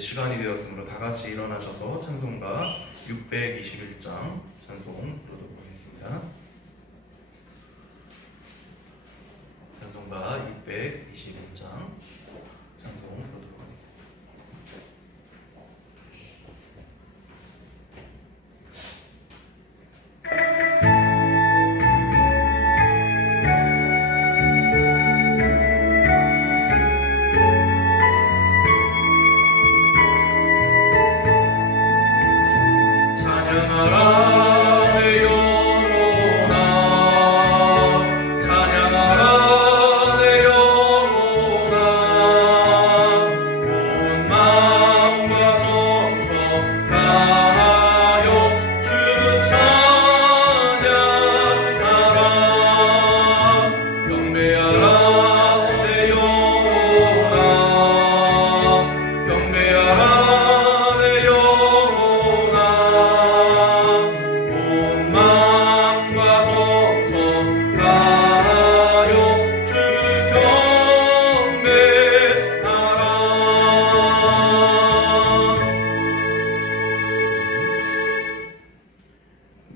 시간이 되었으므로 다 같이 일어나셔서 찬송가 621장 찬송 부르도록 하겠습니다. 찬송가 621장 찬송 부르도록 하겠습니다.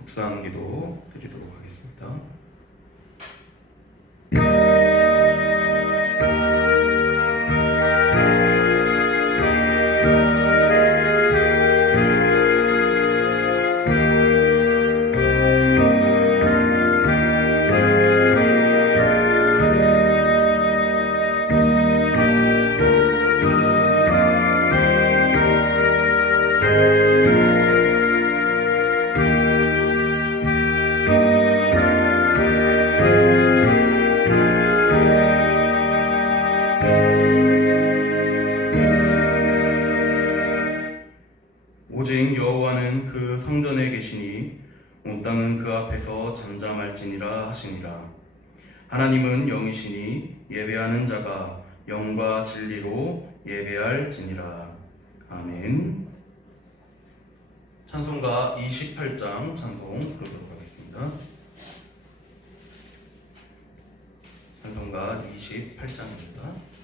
묵상기도 드리도록 하겠습니다. 오직 여호와는 그 성전에 계시니 온 땅은 그 앞에서 잠잠할지니라 하시니라. 하나님은 영이시니 예배하는 자가 영과 진리로 예배할지니라. 아멘. 찬송가 28장 찬송 부르도록 하겠습니다. 찬송가 28장입니다.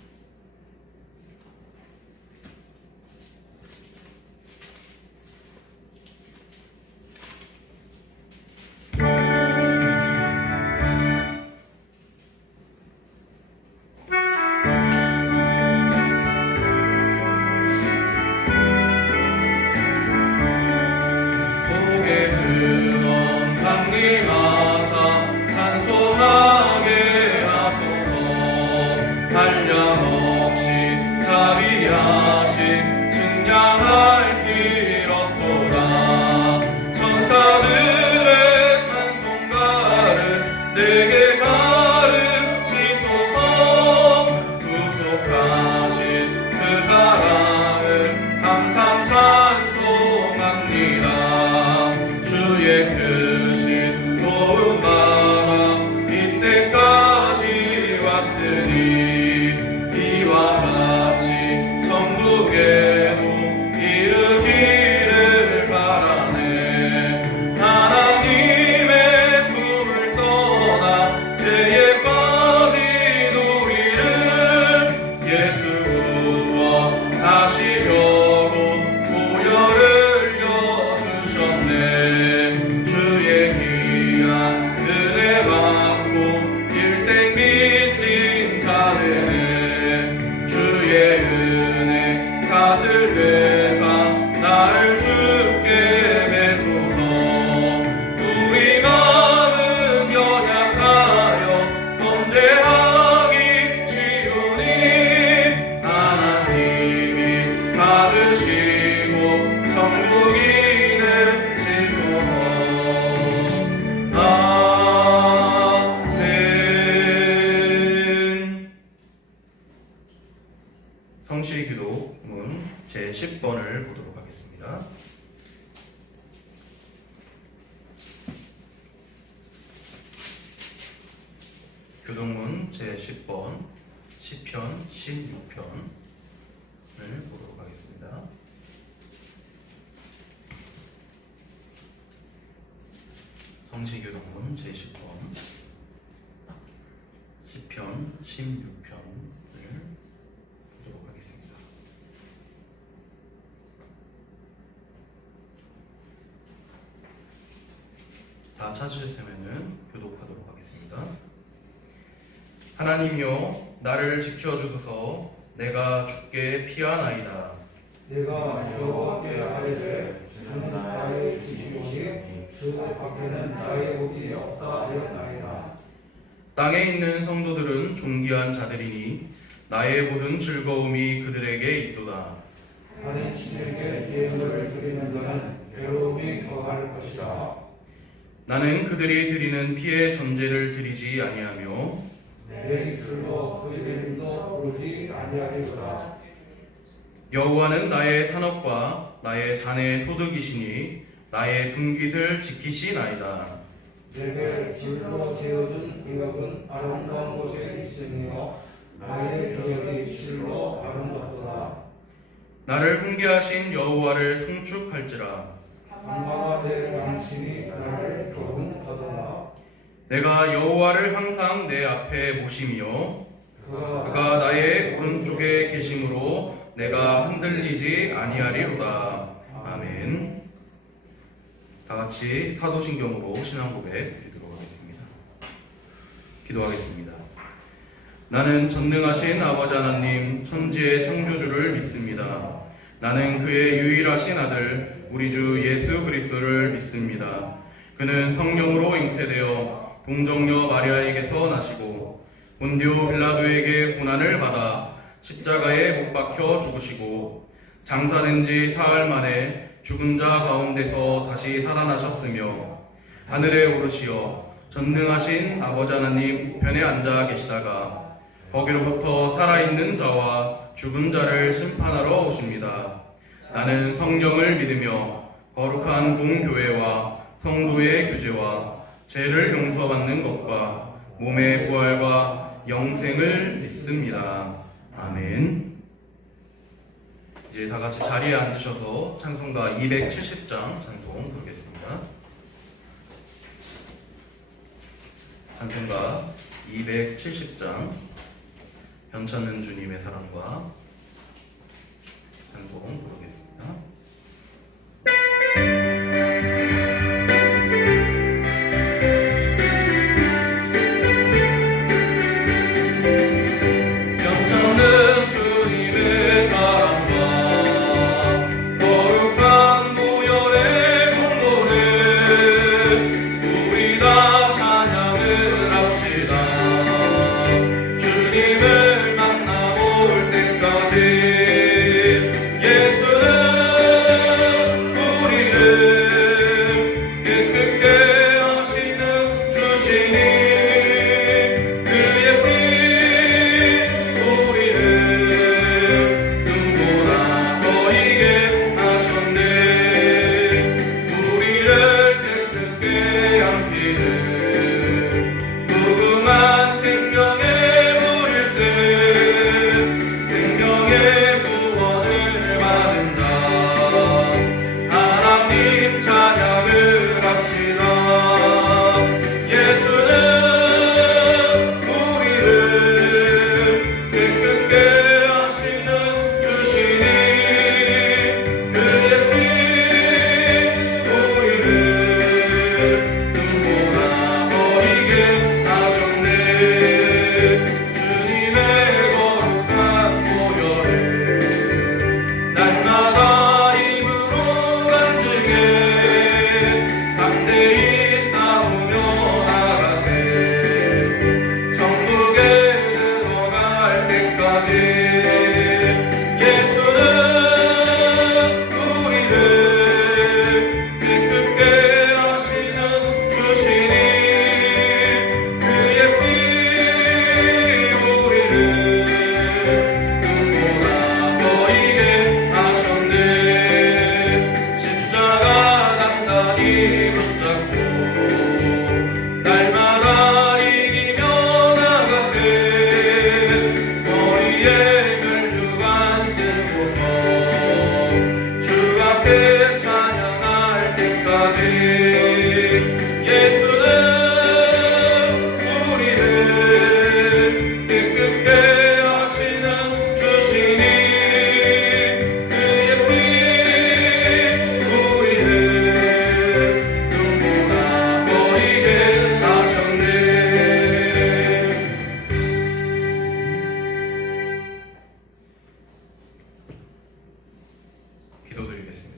성시기도문 제10번을 보도록 하겠습니다. 교동문 제10번 시편 16편을 보도록 하겠습니다. 성시교동문 제10번 시편 16편을 보도록 하겠습니다. 다 찾으셨으면 교독하도록 하겠습니다. 하나님이여 나를 지켜주소서. 내가 주께 피하나이다. 내가 여호와께 아뢰되 주는 나의 주시오니 주 밖에는 나의 복이 없다 하였나이다. 땅에 있는 성도들은 존귀한 자들이니 나의 모든 즐거움이 그들에게 있도다. 하는 신에게 예물을 드리는 자는 괴로움이 더할 것이다. 나는 그들이 드리는 피의 전제를 드리지 아니하며 내 입술로 그 이름도 부르지 아니하리로다. 여호와는 나의 산업과 나의 잔의 소득이시니 나의 분깃을 지키시나이다. 내게 질로 지어준 기업은 아름다운 곳에 있으며 나의 기업이 실로 아름답도다. 나를 훈계하신 여호와를 송축할지라. 악마가 내 당신이 나를 교훈하도다. 내가 여호와를 항상 내 앞에 모심이요 그가 나의 오른쪽에 계심으로 내가 흔들리지 아니하리로다. 아멘. 다 같이 사도신경으로 신앙 고백 드리도록 하겠습니다. 기도하겠습니다. 나는 전능하신 아버지 하나님 천지의 창조주를 믿습니다. 나는 그의 유일하신 아들 우리 주 예수 그리스도를 믿습니다. 그는 성령으로 잉태되어 동정녀 마리아에게서 나시고 본디오 빌라도에게 고난을 받아 십자가에 못 박혀 죽으시고 장사된 지 사흘 만에 죽은 자 가운데서 다시 살아나셨으며 하늘에 오르시어 전능하신 아버지 하나님 우편에 앉아 계시다가 거기로부터 살아있는 자와 죽은 자를 심판하러 오십니다. 나는 성령을 믿으며 거룩한 공교회와 성도의 교제와 죄를 용서받는 것과 몸의 부활과 영생을 믿습니다. 아멘. 이제 다 같이 자리에 앉으셔서 찬송가 270장 찬송 부르겠습니다. 찬송가 270장 변찮는 주님의 사랑과 찬송 부르겠습니다. 주님을 만나볼 때까지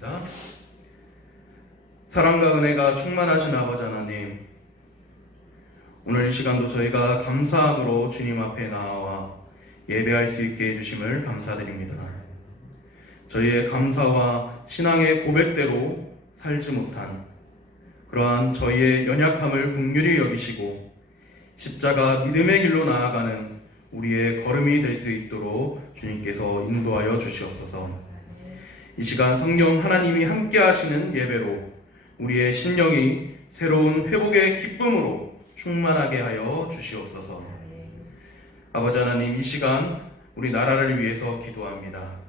기도하겠습니다. 사랑과 은혜가 충만하신 아버지 하나님, 오늘 이 시간도 저희가 감사함으로 주님 앞에 나와 예배할 수 있게 해주심을 감사드립니다. 저희의 감사와 신앙의 고백대로 살지 못한 그러한 저희의 연약함을 긍휼히 여기시고 십자가 믿음의 길로 나아가는 우리의 걸음이 될 수 있도록 주님께서 인도하여 주시옵소서. 이 시간 성령 하나님이 함께 하시는 예배로 우리의 심령이 새로운 회복의 기쁨으로 충만하게 하여 주시옵소서. 아버지 하나님, 이 시간 우리 나라를 위해서 기도합니다.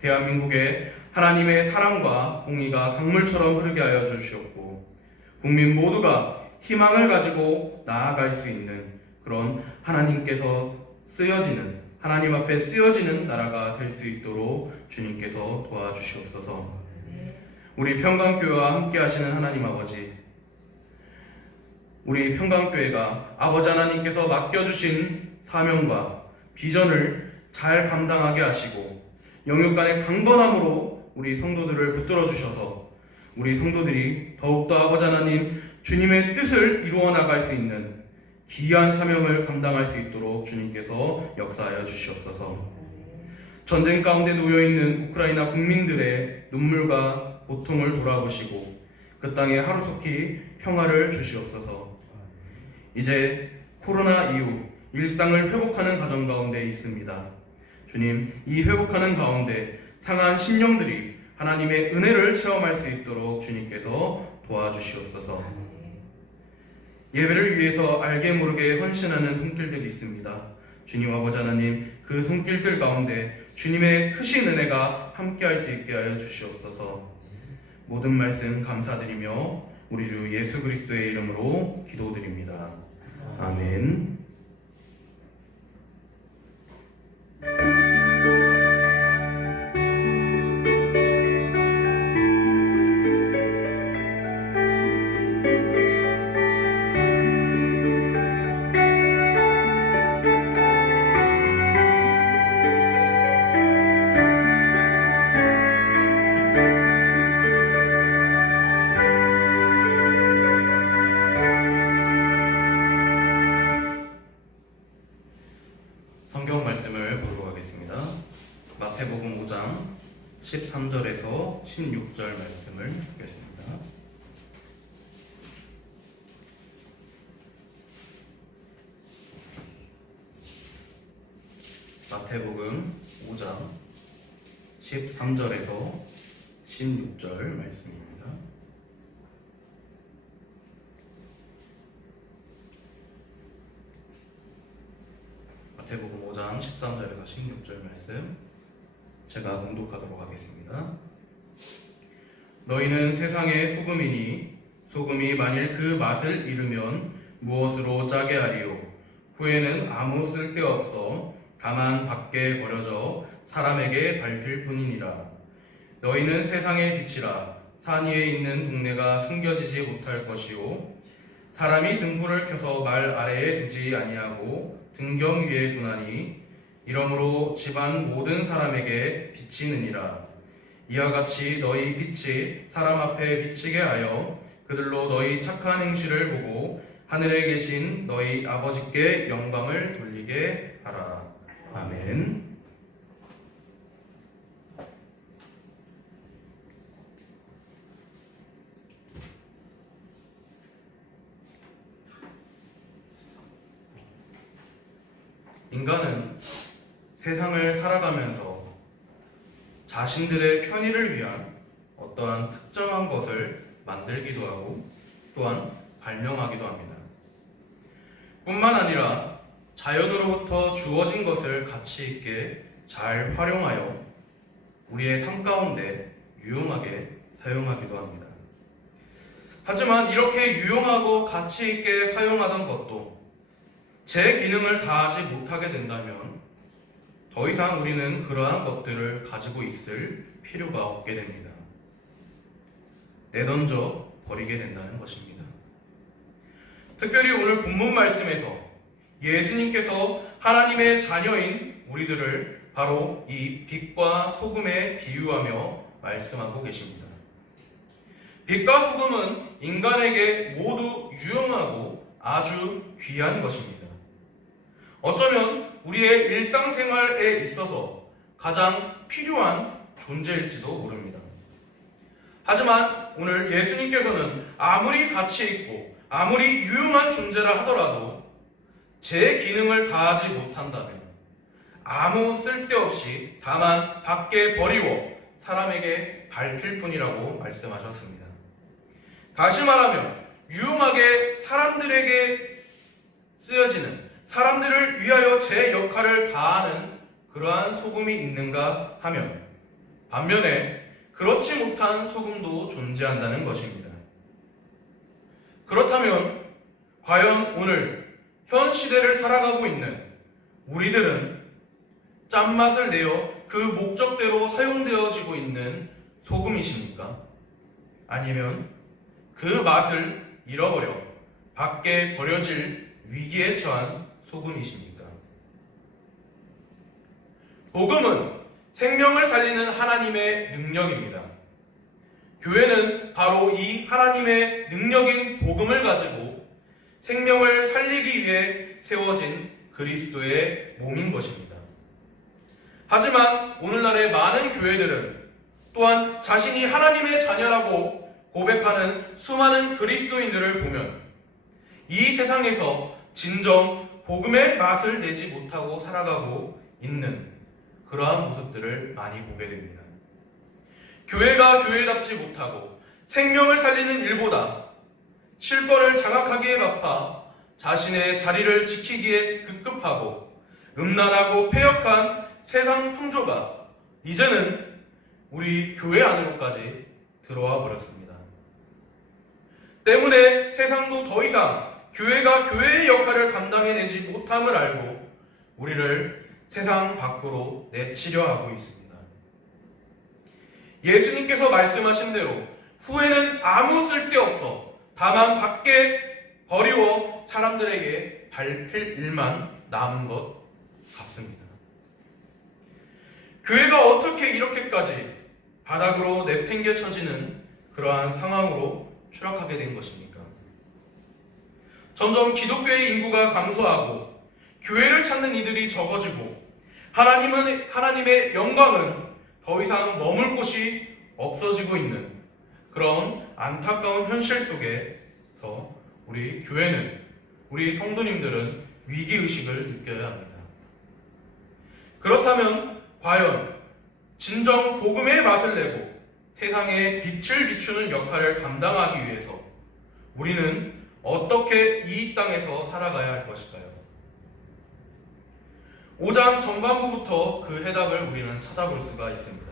대한민국에 하나님의 사랑과 공의가 강물처럼 흐르게 하여 주시옵고 국민 모두가 희망을 가지고 나아갈 수 있는 그런 하나님께서 쓰여지는, 하나님 앞에 쓰여지는 나라가 될 수 있도록 주님께서 도와주시옵소서. 우리 평강교회와 함께 하시는 하나님 아버지, 우리 평강교회가 아버지 하나님께서 맡겨주신 사명과 비전을 잘 감당하게 하시고 영육간의 강건함으로 우리 성도들을 붙들어 주셔서 우리 성도들이 더욱더 아버지 하나님 주님의 뜻을 이루어 나갈 수 있는 귀한 사명을 감당할 수 있도록 주님께서 역사하여 주시옵소서. 전쟁 가운데 놓여있는 우크라이나 국민들의 눈물과 고통을 돌아보시고 그 땅에 하루속히 평화를 주시옵소서. 이제 코로나 이후 일상을 회복하는 과정 가운데 있습니다. 주님, 이 회복하는 가운데 상한 심령들이 하나님의 은혜를 체험할 수 있도록 주님께서 도와주시옵소서. 예배를 위해서 알게 모르게 헌신하는 손길들이 있습니다. 주님 아버지 하나님, 그 손길들 가운데 주님의 크신 은혜가 함께할 수 있게 하여 주시옵소서. 모든 말씀 감사드리며 우리 주 예수 그리스도의 이름으로 기도드립니다. 아멘. 성경 말씀을 보도록 하겠습니다. 마태복음 5장 13절에서 16절 말씀을 보겠습니다. 마태복음 5장 13절에서 16절 말씀입니다. 마태복음 5장 13절에서 16절 말씀 제가 봉독하도록 하겠습니다. 너희는 세상의 소금이니 소금이 만일 그 맛을 잃으면 무엇으로 짜게 하리요? 후에는 아무 쓸데없어 다만 밖에 버려져 사람에게 밟힐 뿐이니라. 너희는 세상의 빛이라. 산 위에 있는 동네가 숨겨지지 못할 것이요 사람이 등불을 켜서 말 아래에 두지 아니하고 등경 위에 두나니 이러므로 집안 모든 사람에게 비치느니라. 이와 같이 너희 빛이 사람 앞에 비치게 하여 그들로 너희 착한 행실을 보고 하늘에 계신 너희 아버지께 영광을 돌리게 하라. 아멘. 인간은 세상을 살아가면서 자신들의 편의를 위한 어떠한 특정한 것을 만들기도 하고 또한 발명하기도 합니다. 뿐만 아니라 자연으로부터 주어진 것을 가치 있게 잘 활용하여 우리의 삶 가운데 유용하게 사용하기도 합니다. 하지만 이렇게 유용하고 가치 있게 사용하던 것도 제 기능을 다하지 못하게 된다면 더 이상 우리는 그러한 것들을 가지고 있을 필요가 없게 됩니다. 내던져 버리게 된다는 것입니다. 특별히 오늘 본문 말씀에서 예수님께서 하나님의 자녀인 우리들을 바로 이 빛과 소금에 비유하며 말씀하고 계십니다. 빛과 소금은 인간에게 모두 유용하고 아주 귀한 것입니다. 어쩌면 우리의 일상생활에 있어서 가장 필요한 존재일지도 모릅니다. 하지만 오늘 예수님께서는 아무리 가치 있고 아무리 유용한 존재라 하더라도 제 기능을 다하지 못한다면 아무 쓸데없이 다만 밖에 버리워 사람에게 밟힐 뿐이라고 말씀하셨습니다. 다시 말하면 유용하게 사람들에게 쓰여지는, 사람들을 위하여 제 역할을 다하는 그러한 소금이 있는가 하면 반면에 그렇지 못한 소금도 존재한다는 것입니다. 그렇다면 과연 오늘 현 시대를 살아가고 있는 우리들은 짠맛을 내어 그 목적대로 사용되어지고 있는 소금이십니까? 아니면 그 맛을 잃어버려 밖에 버려질 위기에 처한 소금이십니까? 복음은 생명을 살리는 하나님의 능력입니다. 교회는 바로 이 하나님의 능력인 복음을 가지고 생명을 살리기 위해 세워진 그리스도의 몸인 것입니다. 하지만 오늘날의 많은 교회들은 또한 자신이 하나님의 자녀라고 고백하는 수많은 그리스도인들을 보면 이 세상에서 진정 복음의 맛을 내지 못하고 살아가고 있는 그러한 모습들을 많이 보게 됩니다. 교회가 교회답지 못하고 생명을 살리는 일보다 실권을 장악하기에 바빠 자신의 자리를 지키기에 급급하고 음란하고 패역한 세상 풍조가 이제는 우리 교회 안으로까지 들어와 버렸습니다. 때문에 세상도 더 이상 교회가 교회의 역할을 감당해내지 못함을 알고 우리를 세상 밖으로 내치려 하고 있습니다. 예수님께서 말씀하신 대로 후에는 아무 쓸데없어 다만 밖에 버리워 사람들에게 밟힐 일만 남은 것 같습니다. 교회가 어떻게 이렇게까지 바닥으로 내팽개쳐지는 그러한 상황으로 추락하게 된 것입니까? 점점 기독교의 인구가 감소하고 교회를 찾는 이들이 적어지고 하나님의 영광은 더 이상 머물 곳이 없어지고 있는 그런 안타까운 현실 속에서 우리 교회는, 우리 성도님들은 위기의식을 느껴야 합니다. 그렇다면 과연 진정 복음의 맛을 내고 세상에 빛을 비추는 역할을 감당하기 위해서 우리는 어떻게 이 땅에서 살아가야 할 것일까요? 5장 전반부부터 그 해답을 우리는 찾아볼 수가 있습니다.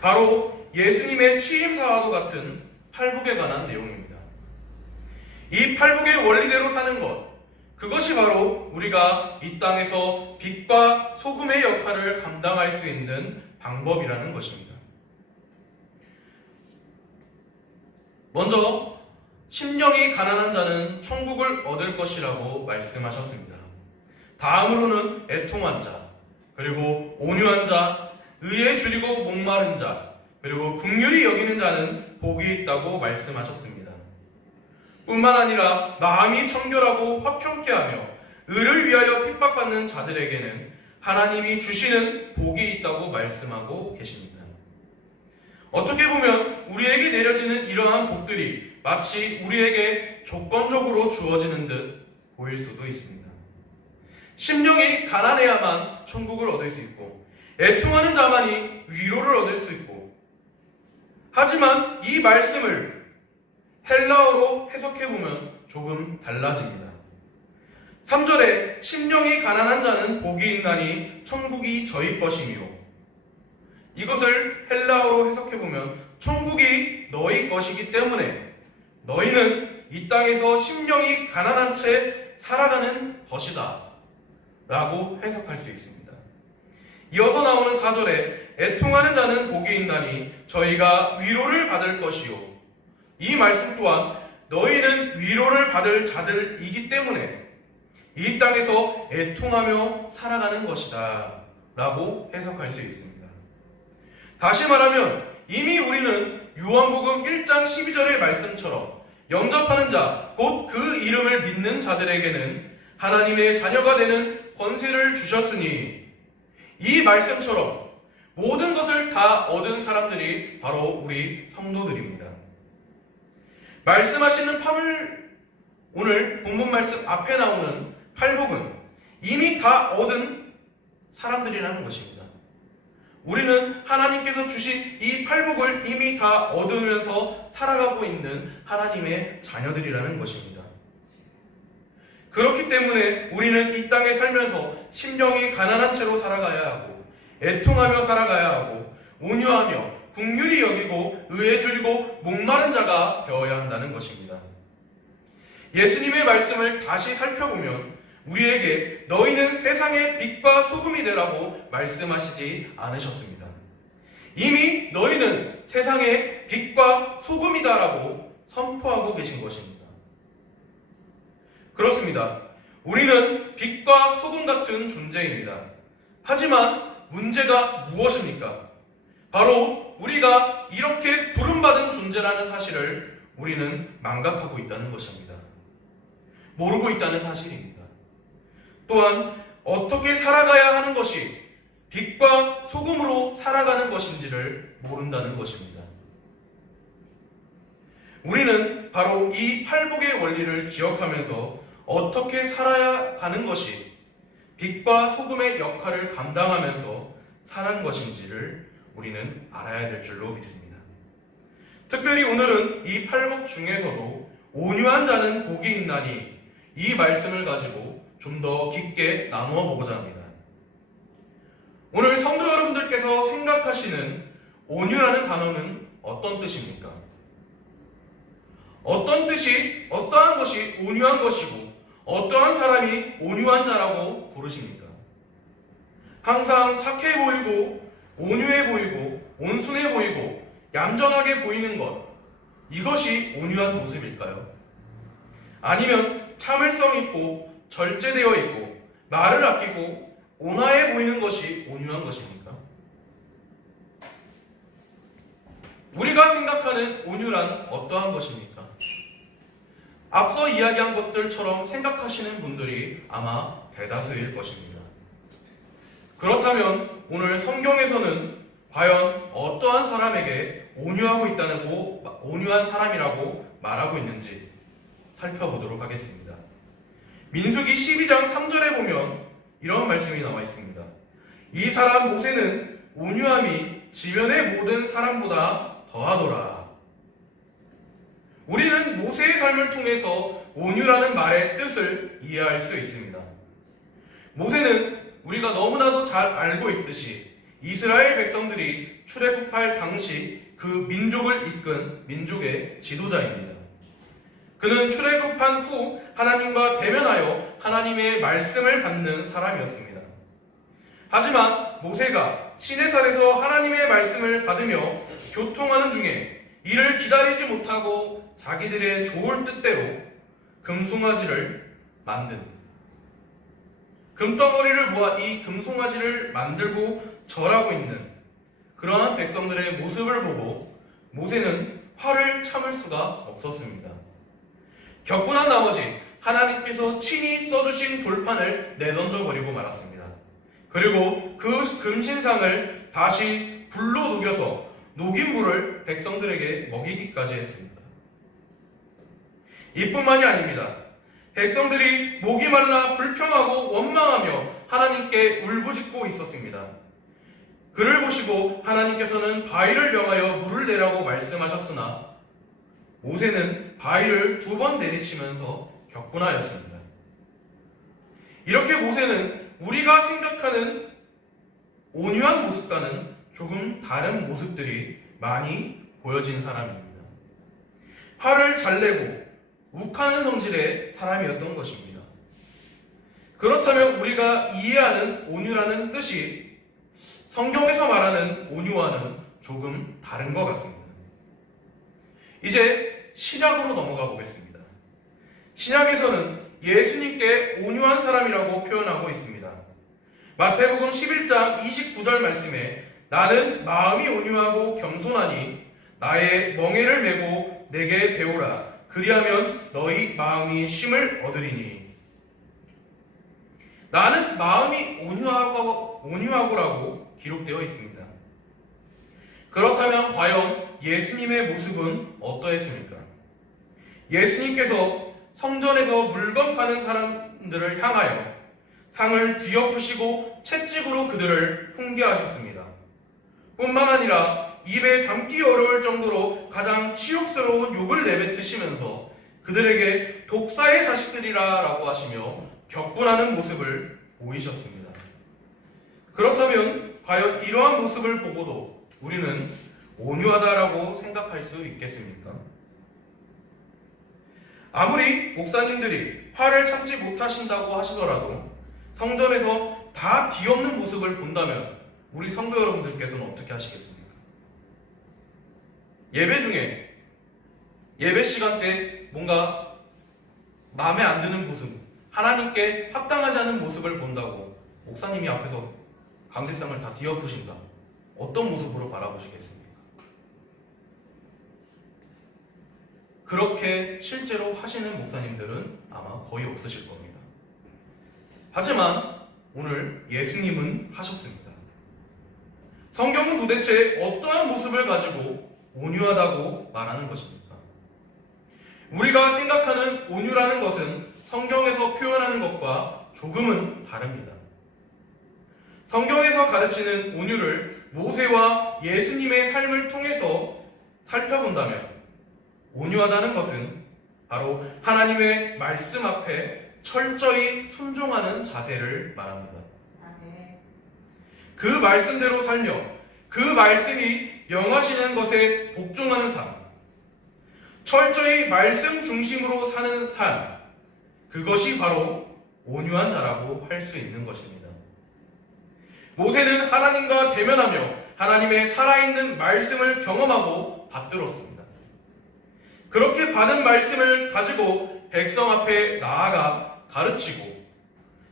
바로 예수님의 취임사와도 같은 팔복에 관한 내용입니다. 이 팔복의 원리대로 사는 것, 그것이 바로 우리가 이 땅에서 빛과 소금의 역할을 감당할 수 있는 방법이라는 것입니다. 먼저 심령이 가난한 자는 천국을 얻을 것이라고 말씀하셨습니다. 다음으로는 애통한 자, 그리고 온유한 자, 의에 줄이고 목마른 자, 그리고 긍휼히 여기는 자는 복이 있다고 말씀하셨습니다. 뿐만 아니라 마음이 청결하고 화평케 하며 의를 위하여 핍박받는 자들에게는 하나님이 주시는 복이 있다고 말씀하고 계십니다. 어떻게 보면 우리에게 내려지는 이러한 복들이 마치 우리에게 조건적으로 주어지는 듯 보일 수도 있습니다. 심령이 가난해야만 천국을 얻을 수 있고 애통하는 자만이 위로를 얻을 수 있고, 하지만 이 말씀을 헬라어로 해석해보면 조금 달라집니다. 3절에 심령이 가난한 자는 복이 있나니 천국이 저희 것이며, 이것을 헬라어로 해석해보면 천국이 너희 것이기 때문에 너희는 이 땅에서 심령이 가난한 채 살아가는 것이다 라고 해석할 수 있습니다. 이어서 나오는 4절에 애통하는 자는 복이 있나니 저희가 위로를 받을 것이요, 이 말씀 또한 너희는 위로를 받을 자들이기 때문에 이 땅에서 애통하며 살아가는 것이다 라고 해석할 수 있습니다. 다시 말하면 이미 우리는 요한복음 1장 12절의 말씀처럼 영접하는 자, 곧 그 이름을 믿는 자들에게는 하나님의 자녀가 되는 권세를 주셨으니, 이 말씀처럼 모든 것을 다 얻은 사람들이 바로 우리 성도들입니다. 말씀하시는 오늘 본문 말씀 앞에 나오는 팔복은 이미 다 얻은 사람들이라는 것입니다. 우리는 하나님께서 주신 이 팔복을 이미 다 얻으면서 살아가고 있는 하나님의 자녀들이라는 것입니다. 그렇기 때문에 우리는 이 땅에 살면서 심령이 가난한 채로 살아가야 하고, 애통하며 살아가야 하고, 온유하며 긍휼히 여기고 의에 줄이고 목마른 자가 되어야 한다는 것입니다. 예수님의 말씀을 다시 살펴보면 우리에게 너희는 세상의 빛과 소금이 되라고 말씀하시지 않으셨습니다. 이미 너희는 세상의 빛과 소금이다라고 선포하고 계신 것입니다. 그렇습니다. 우리는 빛과 소금 같은 존재입니다. 하지만 문제가 무엇입니까? 바로 우리가 이렇게 부름받은 존재라는 사실을 우리는 망각하고 있다는 것입니다. 모르고 있다는 사실입니다. 또한 어떻게 살아가야 하는 것이 빛과 소금으로 살아가는 것인지를 모른다는 것입니다. 우리는 바로 이 팔복의 원리를 기억하면서 어떻게 살아야 하는 것이 빛과 소금의 역할을 감당하면서 사는 것인지를 우리는 알아야 될 줄로 믿습니다. 특별히 오늘은 이 팔복 중에서도 온유한 자는 복이 있나니, 이 말씀을 가지고 좀 더 깊게 나누어 보고자 합니다. 오늘 성도 여러분들께서 생각하시는 온유라는 단어는 어떤 뜻입니까? 어떠한 것이 온유한 것이고 어떠한 사람이 온유한 자라고 부르십니까? 항상 착해 보이고 온유해 보이고 온순해 보이고 얌전하게 보이는 것, 이것이 온유한 모습일까요? 아니면 참을성 있고 절제되어 있고 말을 아끼고 온화해 보이는 것이 온유한 것입니까? 우리가 생각하는 온유란 어떠한 것입니까? 앞서 이야기한 것들처럼 생각하시는 분들이 아마 대다수일 것입니다. 그렇다면 오늘 성경에서는 과연 어떠한 사람에게 온유한 사람이라고 말하고 있는지 살펴보도록 하겠습니다. 민수기 12장 3절에 보면 이런 말씀이 나와 있습니다. 이 사람 모세는 온유함이 지면의 모든 사람보다 더하더라. 우리는 모세의 삶을 통해서 온유라는 말의 뜻을 이해할 수 있습니다. 모세는 우리가 너무나도 잘 알고 있듯이 이스라엘 백성들이 출애굽할 당시 그 민족을 이끈 민족의 지도자입니다. 그는 출애굽한 후 하나님과 대면하여 하나님의 말씀을 받는 사람이었습니다. 하지만 모세가 시내산에서 하나님의 말씀을 받으며 교통하는 중에 이를 기다리지 못하고 자기들의 좋을 뜻대로 금송아지를 만든, 금덩어리를 모아 이 금송아지를 만들고 절하고 있는 그러한 백성들의 모습을 보고 모세는 화를 참을 수가 없었습니다. 격분한 나머지 하나님께서 친히 써주신 돌판을 내던져 버리고 말았습니다. 그리고 그 금신상을 다시 불로 녹여서 녹인 물을 백성들에게 먹이기까지 했습니다. 이뿐만이 아닙니다. 백성들이 목이 말라 불평하고 원망하며 하나님께 울부짖고 있었습니다. 그를 보시고 하나님께서는 바위를 명하여 물을 내라고 말씀하셨으나 모세는 바위를 2번 내리치면서 격분하였습니다. 이렇게 모세는 우리가 생각하는 온유한 모습과는 조금 다른 모습들이 많이 보여진 사람입니다. 화를 잘 내고 욱하는 성질의 사람이었던 것입니다. 그렇다면 우리가 이해하는 온유라는 뜻이 성경에서 말하는 온유와는 조금 다른 것 같습니다. 이제 신약으로 넘어가 보겠습니다. 신약에서는 예수님께 온유한 사람이라고 표현하고 있습니다. 마태복음 11장 29절 말씀에 나는 마음이 온유하고 겸손하니 나의 멍에를 메고 내게 배우라. 그리하면 너희 마음이 쉼을 얻으리니. 나는 마음이 온유하고라고 기록되어 있습니다. 그렇다면 과연 예수님의 모습은 어떠했습니까? 예수님께서 성전에서 물건 파는 사람들을 향하여 상을 뒤엎으시고 채찍으로 그들을 훈계하셨습니다. 뿐만 아니라 입에 담기 어려울 정도로 가장 치욕스러운 욕을 내뱉으시면서 그들에게 독사의 자식들이라 라고 하시며 격분하는 모습을 보이셨습니다. 그렇다면 과연 이러한 모습을 보고도 우리는 온유하다라고 생각할 수 있겠습니까? 아무리 목사님들이 화를 참지 못하신다고 하시더라도 성전에서 다 뒤엎는 모습을 본다면 우리 성도 여러분들께서는 어떻게 하시겠습니까? 예배 중에 예배 시간 때 뭔가 마음에 안 드는 모습, 하나님께 합당하지 않은 모습을 본다고 목사님이 앞에서 강대상을 다 뒤엎으신다. 어떤 모습으로 바라보시겠습니까? 그렇게 실제로 하시는 목사님들은 아마 거의 없으실 겁니다. 하지만 오늘 예수님은 하셨습니다. 성경은 도대체 어떠한 모습을 가지고 온유하다고 말하는 것입니까? 우리가 생각하는 온유라는 것은 성경에서 표현하는 것과 조금은 다릅니다. 성경에서 가르치는 온유를 모세와 예수님의 삶을 통해서 살펴본다면 온유하다는 것은 바로 하나님의 말씀 앞에 철저히 순종하는 자세를 말합니다. 그 말씀대로 살며 그 말씀이 명하시는 것에 복종하는 삶, 철저히 말씀 중심으로 사는 삶, 그것이 바로 온유한 자라고 할 수 있는 것입니다. 모세는 하나님과 대면하며 하나님의 살아있는 말씀을 경험하고 받들었습니다. 그렇게 받은 말씀을 가지고 백성 앞에 나아가 가르치고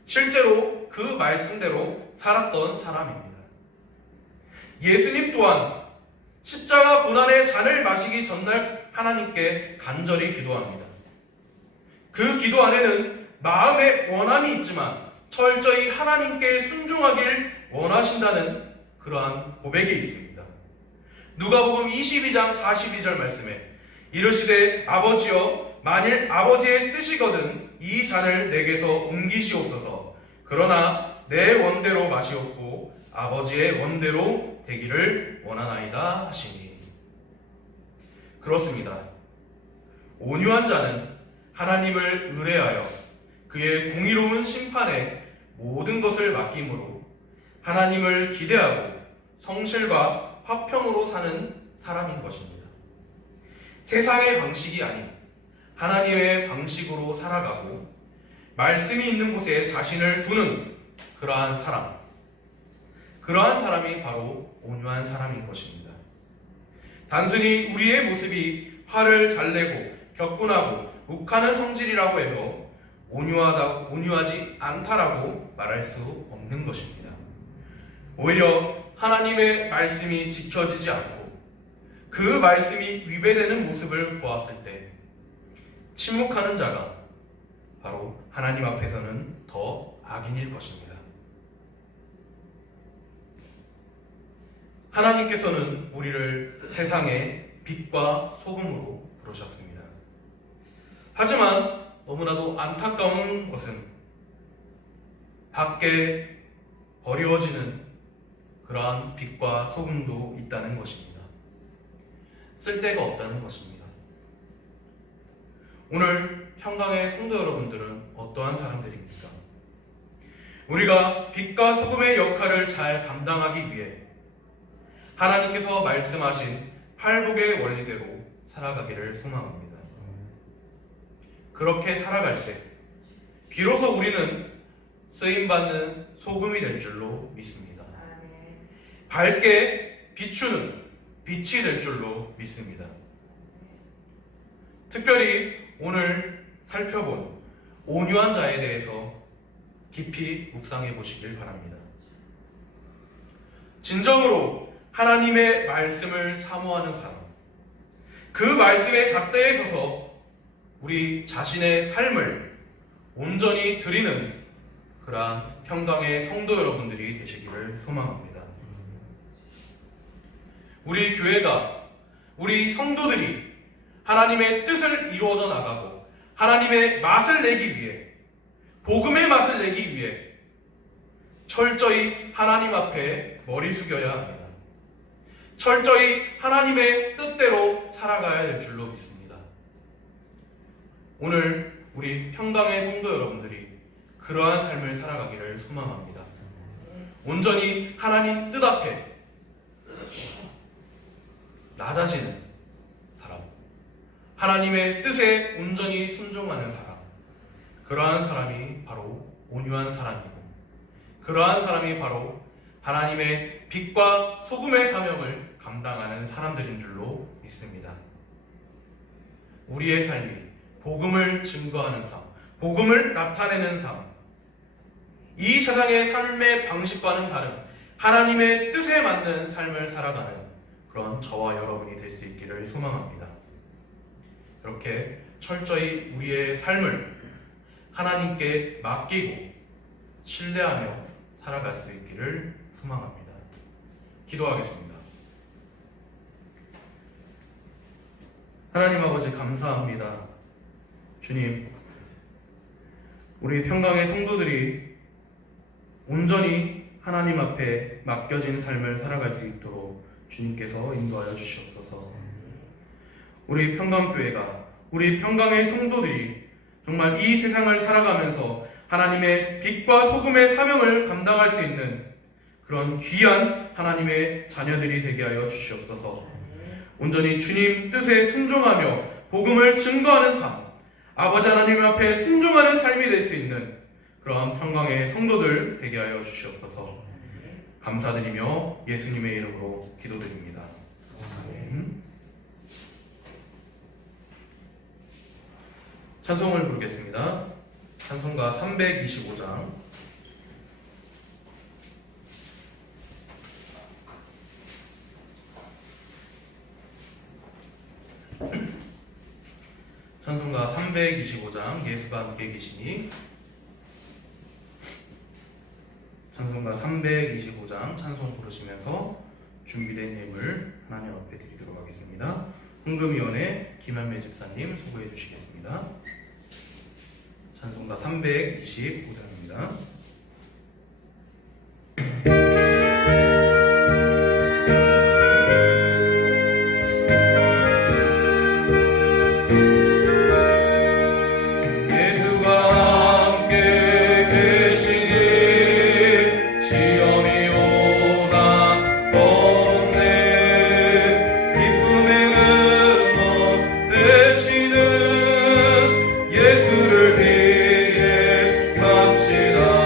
실제로 그 말씀대로 살았던 사람입니다. 예수님 또한 십자가 고난의 잔을 마시기 전날 하나님께 간절히 기도합니다. 그 기도 안에는 마음의 원함이 있지만 철저히 하나님께 순종하길 원하신다는 그러한 고백이 있습니다. 누가복음 22장 42절 말씀에 이르시되 아버지여 만일 아버지의 뜻이거든 이 잔을 내게서 옮기시옵소서. 그러나 내 원대로 마시옵고 아버지의 원대로 되기를 원하나이다 하시니. 그렇습니다. 온유한 자는 하나님을 의뢰하여 그의 공의로운 심판에 모든 것을 맡김으로 하나님을 기대하고 성실과 화평으로 사는 사람인 것입니다. 세상의 방식이 아닌 하나님의 방식으로 살아가고 말씀이 있는 곳에 자신을 두는 그러한 사람이 바로 온유한 사람인 것입니다. 단순히 우리의 모습이 화를 잘 내고 격분하고 욱하는 성질이라고 해서 온유하지 않다라고 말할 수 없는 것입니다. 오히려 하나님의 말씀이 지켜지지 않고 그 말씀이 위배되는 모습을 보았을 때 침묵하는 자가 바로 하나님 앞에서는 더 악인일 것입니다. 하나님께서는 우리를 세상의 빛과 소금으로 부르셨습니다. 하지만 너무나도 안타까운 것은 밖에 버려지는 그러한 빛과 소금도 있다는 것입니다. 쓸데가 없다는 것입니다. 오늘 평강의 성도 여러분들은 어떠한 사람들입니까? 우리가 빛과 소금의 역할을 잘 감당하기 위해 하나님께서 말씀하신 팔복의 원리대로 살아가기를 소망합니다. 그렇게 살아갈 때 비로소 우리는 쓰임받는 소금이 될 줄로 믿습니다. 밝게 비추는 빛이 될 줄로 믿습니다. 특별히 오늘 살펴본 온유한 자에 대해서 깊이 묵상해 보시길 바랍니다. 진정으로 하나님의 말씀을 사모하는 사람, 그 말씀의 잣대에 서서 우리 자신의 삶을 온전히 드리는 그러한 평강의 성도 여러분들이 되시기를 소망합니다. 우리 교회가, 우리 성도들이 하나님의 뜻을 이루어져 나가고 하나님의 맛을 내기 위해, 복음의 맛을 내기 위해 철저히 하나님 앞에 머리 숙여야 합니다. 철저히 하나님의 뜻대로 살아가야 될 줄로 믿습니다. 오늘 우리 평강의 성도 여러분들이 그러한 삶을 살아가기를 소망합니다. 온전히 하나님 뜻 앞에 낮아지는 사람, 하나님의 뜻에 온전히 순종하는 사람, 그러한 사람이 바로 온유한 사람이고, 그러한 사람이 바로 하나님의 빛과 소금의 사명을 감당하는 사람들인 줄로 믿습니다. 우리의 삶이 복음을 증거하는 삶, 복음을 나타내는 삶, 이 세상의 삶의 방식과는 다른 하나님의 뜻에 맞는 삶을 살아가는 그런 저와 여러분이 될 수 있기를 소망합니다. 이렇게 철저히 우리의 삶을 하나님께 맡기고 신뢰하며 살아갈 수 있기를 소망합니다. 기도하겠습니다. 하나님 아버지 감사합니다. 주님, 우리 평강의 성도들이 온전히 하나님 앞에 맡겨진 삶을 살아갈 수 있도록 주님께서 인도하여 주시옵소서. 우리 평강교회가, 우리 평강의 성도들이 정말 이 세상을 살아가면서 하나님의 빛과 소금의 사명을 감당할 수 있는 그런 귀한 하나님의 자녀들이 되게 하여 주시옵소서. 온전히 주님 뜻에 순종하며 복음을 증거하는 삶, 아버지 하나님 앞에 순종하는 삶이 될 수 있는 그러한 평강의 성도들 되게 하여 주시옵소서. 감사드리며 예수님의 이름으로 기도드립니다. 아멘. 찬송을 부르겠습니다. 찬송가 325장. 찬송가 325장 예수가 함께 계시니. 찬송가 325장 찬송 부르시면서 준비된 예물 하나님 앞에 드리도록 하겠습니다. 헌금위원회 김한매 집사님 수고해 주시겠습니다. 찬송가 325장입니다. 예수를 위해 삽시다.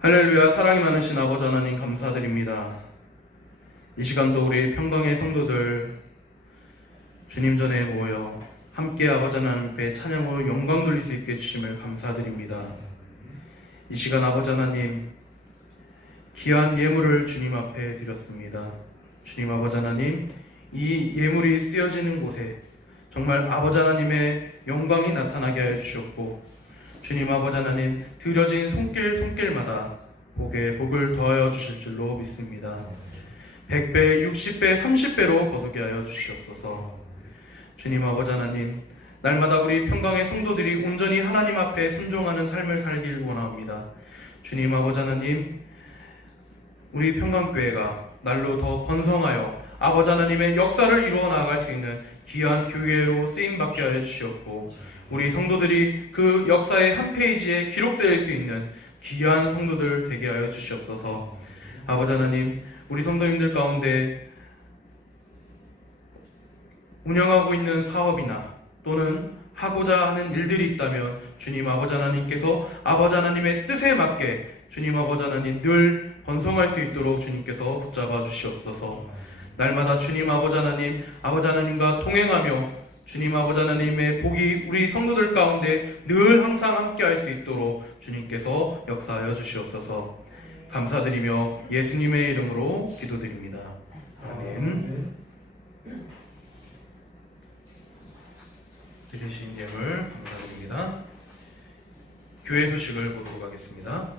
할렐루야. 사랑이 많으신 아버지 하나님 감사드립니다. 이 시간도 우리 평강의 성도들 주님 전에 모여 함께 아버지 하나님 앞에 찬양으로 영광 돌릴 수 있게 해주심을 감사드립니다. 이 시간 아버지 하나님 귀한 예물을 주님 앞에 드렸습니다. 주님 아버지 하나님, 이 예물이 쓰여지는 곳에 정말 아버지 하나님의 영광이 나타나게 하여 주셨고, 주님 아버지 하나님 드려진 손길마다 복을 더하여 주실 줄로 믿습니다. 100배, 60배, 30배로 거두게 하여 주시옵소서. 주님 아버지 하나님, 날마다 우리 평강의 성도들이 온전히 하나님 앞에 순종하는 삶을 살길 원합니다. 주님 아버지 하나님, 우리 평강교회가 날로 더 번성하여 아버지 하나님의 역사를 이루어 나아갈 수 있는 귀한 교회로 쓰임받게 하여 주시옵고, 우리 성도들이 그 역사의 한 페이지에 기록될 수 있는 귀한 성도들 되게 하여 주시옵소서. 아버지 하나님, 우리 성도님들 가운데 운영하고 있는 사업이나 또는 하고자 하는 일들이 있다면 주님 아버지 하나님께서 아버지 하나님의 뜻에 맞게 주님 아버지 하나님 늘 번성할 수 있도록 주님께서 붙잡아 주시옵소서. 날마다 주님 아버지 하나님, 아버지 하나님과 동행하며 주님 아버지 하나님의 복이 우리 성도들 가운데 늘 항상 함께 할 수 있도록 주님께서 역사하여 주시옵소서. 감사드리며 예수님의 이름으로 기도드립니다. 아멘. 드리신 예물 감사드립니다. 교회 소식을 보도록 하겠습니다.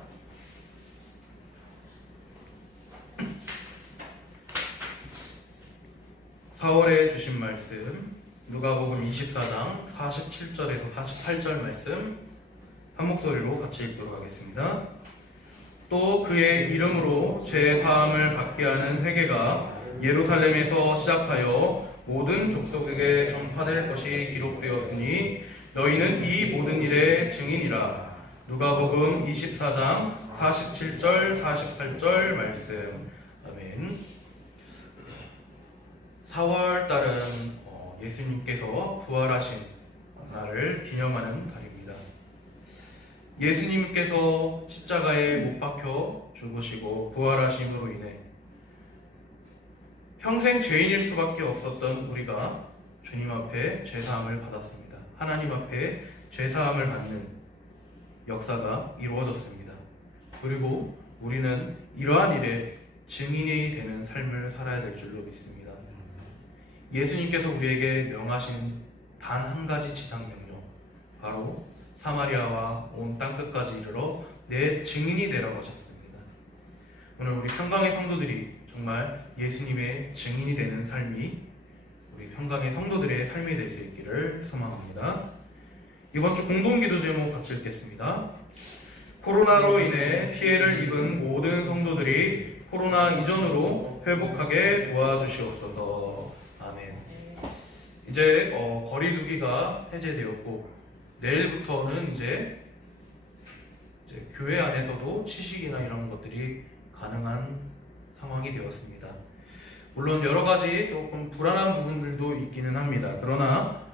(4월에) 주신 말씀 누가복음 24장 47절에서 48절 말씀 한 목소리로 같이 읽도록 하겠습니다. 또 그의 이름으로 죄 사함을 받게 하는 회개가 예루살렘에서 시작하여 모든 족속에게 전파될 것이 기록되었으니 너희는 이 모든 일의 증인이라. 누가복음 24장 47절 48절 말씀. 아멘. 4월 달은 예수님께서 부활하신 날을 기념하는 달입니다. 예수님께서 십자가에 못 박혀 죽으시고 부활하심으로 인해 평생 죄인일 수밖에 없었던 우리가 주님 앞에 죄사함을 받았습니다. 하나님 앞에 죄사함을 받는 역사가 이루어졌습니다. 그리고 우리는 이러한 일에 증인이 되는 삶을 살아야 될 줄로 믿습니다. 예수님께서 우리에게 명하신 단 한 가지 지상명령, 바로 사마리아와 온 땅끝까지 이르러 내 증인이 되라고 하셨습니다. 오늘 우리 평강의 성도들이 정말 예수님의 증인이 되는 삶이 우리 평강의 성도들의 삶이 될 수 있기를 소망합니다. 이번 주 공동기도 제목 같이 읽겠습니다. 코로나로 인해 피해를 입은 모든 성도들이 코로나 이전으로 회복하게 도와주시옵소서. 아멘. 이제 거리두기가 해제되었고 내일부터는 이제 교회 안에서도 취식이나 이런 것들이 가능한 상황이 되었습니다. 물론 여러 가지 조금 불안한 부분들도 있기는 합니다. 그러나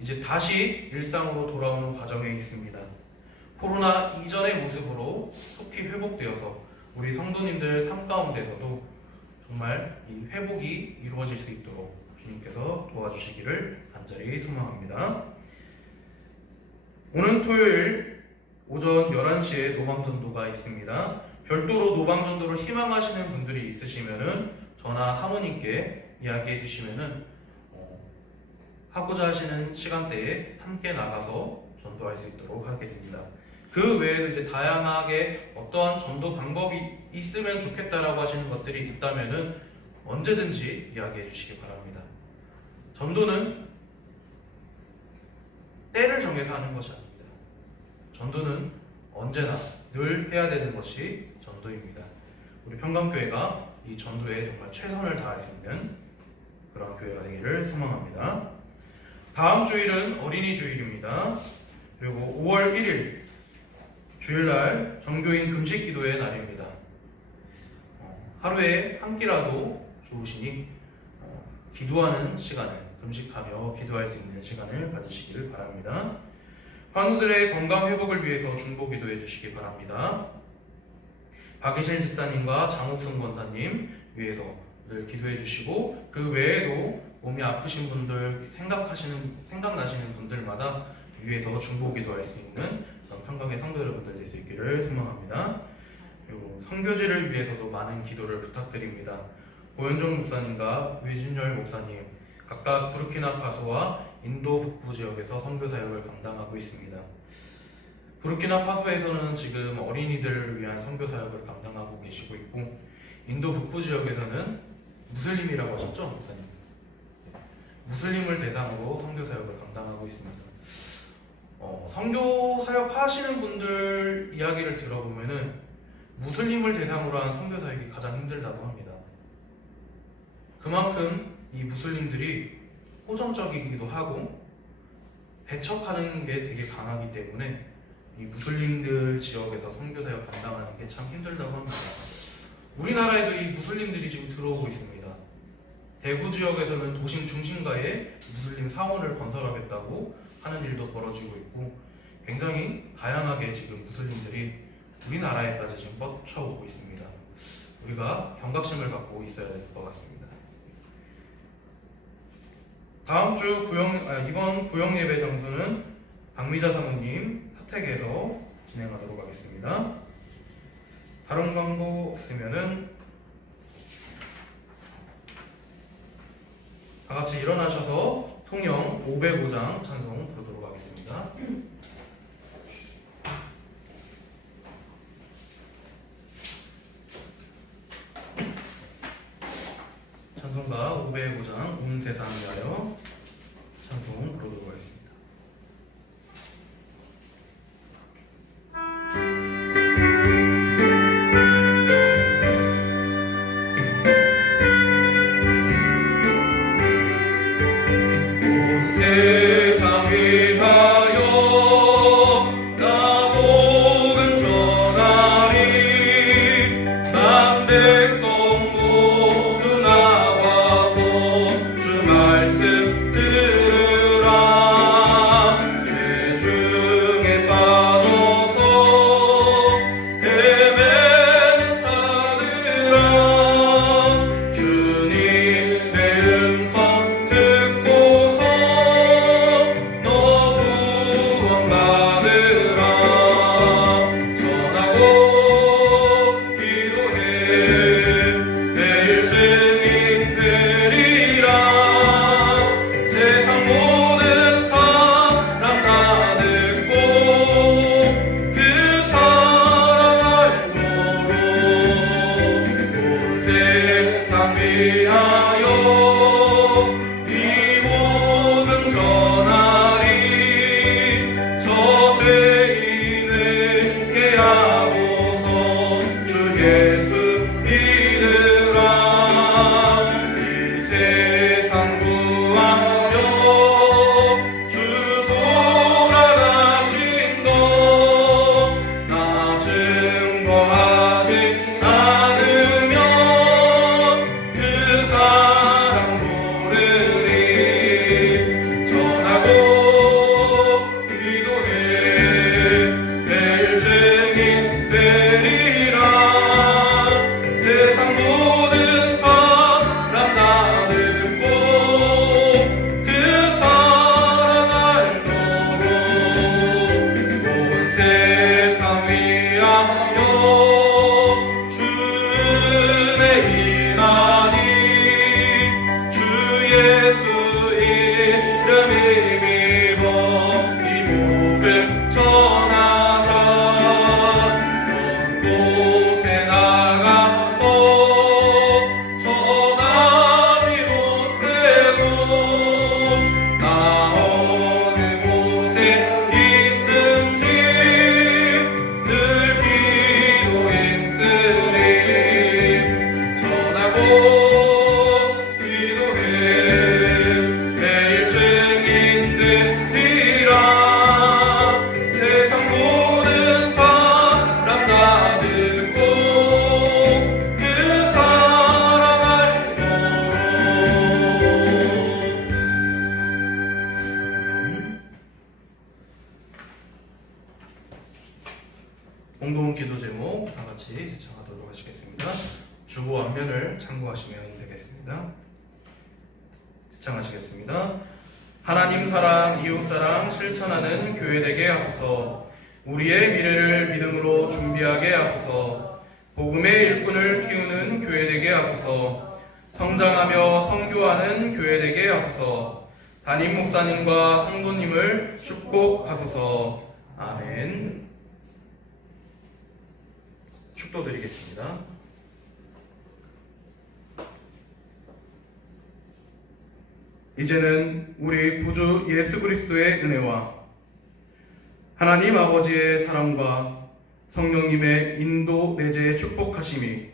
이제 다시 일상으로 돌아오는 과정에 있습니다. 코로나 이전의 모습으로 속히 회복되어서 우리 성도님들 삶 가운데서도 정말 이 회복이 이루어질 수 있도록 주님께서 도와주시기를 간절히 소망합니다. 오늘 토요일 오전 11시에 노방전도가 있습니다. 별도로 노방전도를 희망하시는 분들이 있으시면은 저나 사모님께 이야기해 주시면은 하고자 하시는 시간대에 함께 나가서 전도할 수 있도록 하겠습니다. 그 외에도 이제 다양하게 어떠한 전도 방법이 있으면 좋겠다라고 하시는 것들이 있다면은 언제든지 이야기해 주시기 바랍니다. 전도는 때를 정해서 하는 것이 아닙니다. 전도는 언제나 늘 해야 되는 것이 전도입니다. 우리 평강교회가 이 전도에 정말 최선을 다할 수 있는 그런 교회가 되기를 소망합니다. 다음 주일은 어린이 주일입니다. 그리고 5월 1일 주일날 정교인 금식 기도의 날입니다. 하루에 한 끼라도 좋으시니 기도하는 시간을 금식하며 기도할 수 있는 시간을 가지시기를 바랍니다. 환우들의 건강 회복을 위해서 중보 기도해 주시기 바랍니다. 박이실 집사님과 장옥순 권사님 위해서 늘 기도해 주시고, 그 외에도 몸이 아프신 분들, 생각나시는 분들마다 위해서 중보 기도할 수 있는 평강의 성도 여러분들 될 수 있기를 소망합니다. 그리고 선교지를 위해서도 많은 기도를 부탁드립니다. 고현종 목사님과 위준열 목사님 각각 부르키나파소와 인도 북부 지역에서 선교 사역을 감당하고 있습니다. 부르키나파소에서는 지금 어린이들을 위한 선교 사역을 감당하고 계시고 있고, 인도 북부 지역에서는 무슬림이라고 하셨죠, 목사님? 무슬림을 대상으로 선교 사역을 감당하고 있습니다. 선교 사역 하시는 분들 이야기를 들어보면은 무슬림을 대상으로 한 선교 사역이 가장 힘들다고 합니다. 그만큼 이 무슬림들이 호전적이기도 하고 배척하는 게 되게 강하기 때문에 이 무슬림들 지역에서 선교 사역 감당하는 게 참 힘들다고 합니다. 우리나라에도 이 무슬림들이 지금 들어오고 있습니다. 대구 지역에서는 도심 중심가에 무슬림 사원을 건설하겠다고 하는 일도 벌어지고 있고, 굉장히 다양하게 지금 무슬림들이 우리나라에까지 지금 뻗쳐오고 있습니다. 우리가 경각심을 갖고 있어야 될 것 같습니다. 다음 주 이번 구역 예배 장소는 박미자 사모님 사택에서 진행하도록 하겠습니다. 다른 광고 없으면은 다 같이 일어나셔서 통영 505장 찬송 부르도록 하겠습니다. 찬송가 505장 온 세상 위하여 찬송 부르도록 하겠습니다. 백성 모두 나와서 주 말씀 기도 제목 다 같이 제청하도록 하시겠습니다. 주보 앞면을 참고하시면 되겠습니다. 제청하시겠습니다. 하나님 사랑, 이웃 사랑 실천하는 교회 되게 하소서. 우리의 미래를 믿음으로 준비하게 하소서. 복음의 일꾼을 키우는 교회 되게 하소서. 성장하며 선교하는 교회 되게 하소서. 담임 목사님과 성도님을 축복하소서. 아멘. 축도드리겠습니다. 이제는 우리 구주 예수 그리스도의 은혜와 하나님 아버지의 사랑과 성령님의 인도 내재의 축복하심이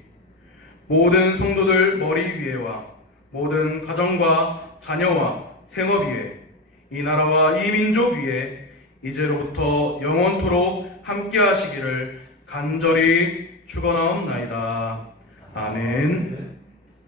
모든 성도들 머리 위에와 모든 가정과 자녀와 생업 위에 이 나라와 이 민족 위에 이제로부터 영원토록 함께 하시기를 간절히 축원하옵나이다. 아멘.